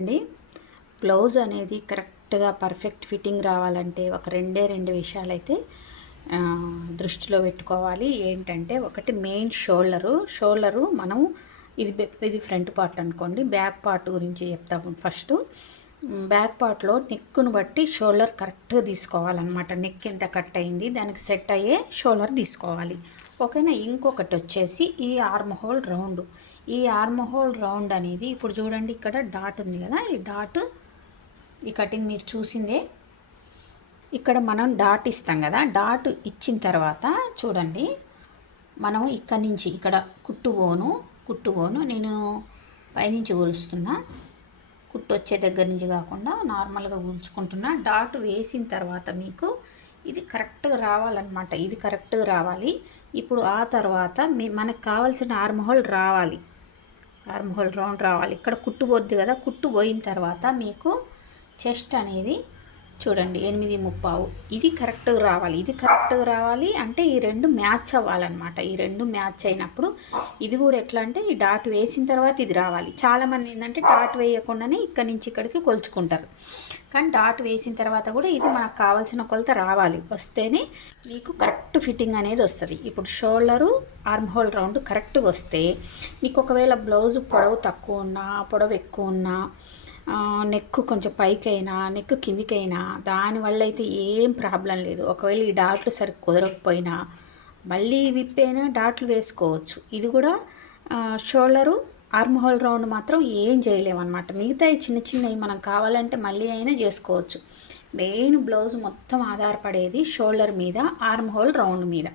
అండి బ్లౌజ్ అనేది కరెక్ట్గా పర్ఫెక్ట్ ఫిట్టింగ్ రావాలంటే ఒక రెండు విషయాలైతే దృష్టిలో పెట్టుకోవాలి. ఏంటంటే ఒకటి మెయిన్ షోల్డరు మనం ఇది ఫ్రంట్ పార్ట్ అనుకోండి. బ్యాక్ పార్ట్ గురించి చెప్తాము. ఫస్ట్ బ్యాక్ పార్ట్లో నెక్కును బట్టి షోల్డర్ కరెక్ట్గా తీసుకోవాలన్నమాట. నెక్ ఎంత కట్ అయింది దానికి సెట్ అయ్యే షోల్డర్ తీసుకోవాలి. ఓకేనా. ఇంకొకటి వచ్చేసి ఈ ఆర్మ్ హోల్ రౌండ్. ఈ ఆర్మ్ హోల్ రౌండ్ అనేది ఇప్పుడు చూడండి, ఇక్కడ డాట్ ఉంది కదా, ఈ డాట్ ఈ కటింగ్ మీరు చూసిందే. ఇక్కడ మనం డాట్ ఇస్తాం కదా, డాట్ ఇచ్చిన తర్వాత చూడండి, మనం ఇక్కడ నుంచి ఇక్కడ కుట్టుబోను నేను పైనుంచి కొలుస్తున్నా. కుట్టు వచ్చే దగ్గర నుంచి కాకుండా నార్మల్గా గుంచుకుంటున్నా. డాట్ వేసిన తర్వాత మీకు ఇది కరెక్ట్గా రావాలన్నమాట. ఇది కరెక్ట్గా రావాలి. ఇప్పుడు ఆ తర్వాత మనకు కావాల్సిన ఆర్మ్ హోల్ రావాలి. ఆర్మ్ హోల్ రౌండ్ రావాలి. ఇక్కడ కుట్టు పోద్ది కదా, కుట్టు పోయిన తర్వాత మీకు చెస్ట్ అనేది చూడండి 8.35. ఇది కరెక్ట్గా రావాలి. ఇది కరెక్ట్గా రావాలి అంటే ఈ రెండు మ్యాచ్ అవ్వాలన్నమాట. ఈ రెండు మ్యాచ్ అయినప్పుడు ఇది కూడా ఎట్లా అంటే ఈ డాట్ వేసిన తర్వాత ఇది రావాలి. చాలామంది ఏంటంటే డాట్ వేయకుండానే ఇక్కడి నుంచి ఇక్కడికి కొలుచుకుంటారు. కానీ డాట్ వేసిన తర్వాత కూడా ఇది మనకు కావాల్సిన కొలత రావాలి. వస్తేనే మీకు కరెక్ట్ ఫిట్టింగ్ అనేది వస్తుంది. ఇప్పుడు షోల్డరు ఆర్మ్ హోల్ రౌండ్ కరెక్ట్గా వస్తే మీకు ఒకవేళ బ్లౌజు పొడవు తక్కువ ఉన్నా పొడవు ఎక్కువ ఉన్నా నెక్ కొంచెం పైకైనా నెక్ కిందికైనా దానివల్ల అయితే ఏం ప్రాబ్లం లేదు. ఒకవేళ ఈ డాట్లు సరిగ్గా కుదరకపోయినా మళ్ళీ విప్పైనా డాట్లు వేసుకోవచ్చు. ఇది కూడా షోల్డరు ఆర్మ్ హోల్ రౌండ్ మాత్రం ఏం చేయలేమన్నమాట. మిగతా చిన్నవి మనం కావాలంటే మళ్ళీ అయినా చేసుకోవచ్చు. మెయిన్ బ్లౌజ్ మొత్తం ఆధారపడేది షోల్డర్ మీద, ఆర్మ్ హోల్ రౌండ్ మీద.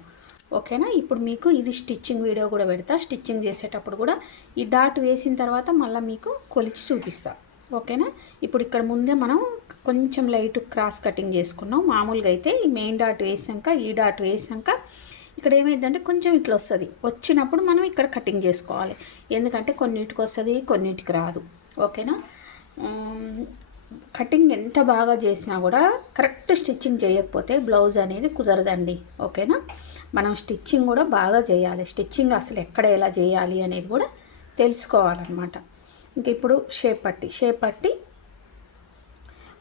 ఓకేనా. ఇప్పుడు మీకు ఇది స్టిచ్చింగ్ వీడియో కూడా పెడతా. స్టిచ్చింగ్ చేసేటప్పుడు కూడా ఈ డాట్ వేసిన తర్వాత మళ్ళీ మీకు కొలిచి చూపిస్తా. ఓకేనా. ఇప్పుడు ఇక్కడ ముందే మనం కొంచెం లైట్ క్రాస్ కటింగ్ చేసుకున్నాం. మామూలుగా అయితే ఈ మెయిన్ డాట్ వేసాక ఈ డాట్ వేసాక ఇక్కడ ఏమైందంటే కొంచెం ఇట్లా వస్తుంది. వచ్చినప్పుడు మనం ఇక్కడ కటింగ్ చేసుకోవాలి. ఎందుకంటే కొన్నిటికి వస్తుంది, కొన్నిటికి రాదు. ఓకేనా. కటింగ్ ఎంత బాగా చేసినా కూడా కరెక్ట్ స్టిచ్చింగ్ చేయకపోతే బ్లౌజ్ అనేది కుదరదండి. ఓకేనా. మనం స్టిచ్చింగ్ కూడా బాగా చేయాలి. స్టిచ్చింగ్ అసలు ఎక్కడ ఎలా చేయాలి అనేది కూడా తెలుసుకోవాలన్నమాట. ఇంక ఇప్పుడు షేప్ పట్టి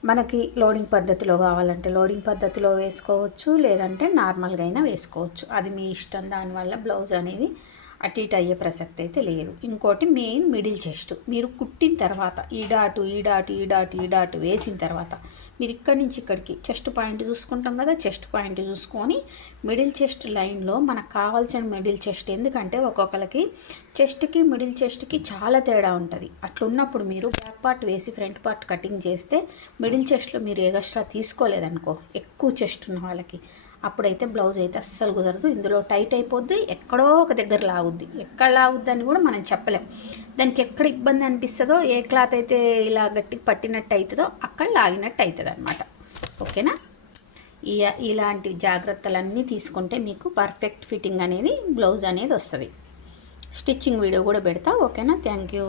మనకి లోడింగ్ పద్ధతిలో కావాలంటే లోడింగ్ పద్ధతిలో వేసుకోవచ్చు, లేదంటే నార్మల్గా అయినా వేసుకోవచ్చు. అది మీ ఇష్టం. దానివల్ల బ్లౌజ్ అనేది అటు ఇటు అయ్యే ప్రసక్తి అయితే లేదు. ఇంకోటి మెయిన్ మిడిల్ చెస్ట్. మీరు కుట్టిన తర్వాత ఈ డాటు వేసిన తర్వాత మీరు ఇక్కడి నుంచి ఇక్కడికి చెస్ట్ పాయింట్ చూసుకుంటాం కదా, చెస్ట్ పాయింట్ చూసుకొని మిడిల్ చెస్ట్ లైన్లో మనకు కావాల్సిన మిడిల్ చెస్ట్. ఎందుకంటే ఒక్కొక్కరికి చెస్ట్కి మిడిల్ చెస్ట్కి చాలా తేడా ఉంటుంది. అట్లున్నప్పుడు మీరు బ్యాక్ పార్ట్ వేసి ఫ్రంట్ పార్ట్ కటింగ్ చేస్తే మిడిల్ చెస్ట్లో మీరు ఎగస్ట్రా తీసుకోలేదనుకో, ఎక్కువ చెస్ట్ ఉన్న వాళ్ళకి, అప్పుడైతే బ్లౌజ్ అయితే అస్సలు కుదరదు. ఇందులో టైట్ అయిపోద్ది, ఎక్కడో ఒక దగ్గర లాగుద్ది. ఎక్కడ లాగుద్ది అని కూడా మనం చెప్పలేం. దానికి ఎక్కడ ఇబ్బంది అనిపిస్తుందో, ఏ క్లాత్ అయితే ఇలా గట్టి పట్టినట్టు అవుతుందో అక్కడ లాగినట్టు అవుతుంది అనమాట. ఓకేనా. ఇలాంటి జాగ్రత్తలన్నీ తీసుకుంటే మీకు పర్ఫెక్ట్ ఫిట్టింగ్ అనేది బ్లౌజ్ అనేది వస్తుంది. స్టిచ్చింగ్ వీడియో కూడా పెడతా. ఓకేనా. Thank you.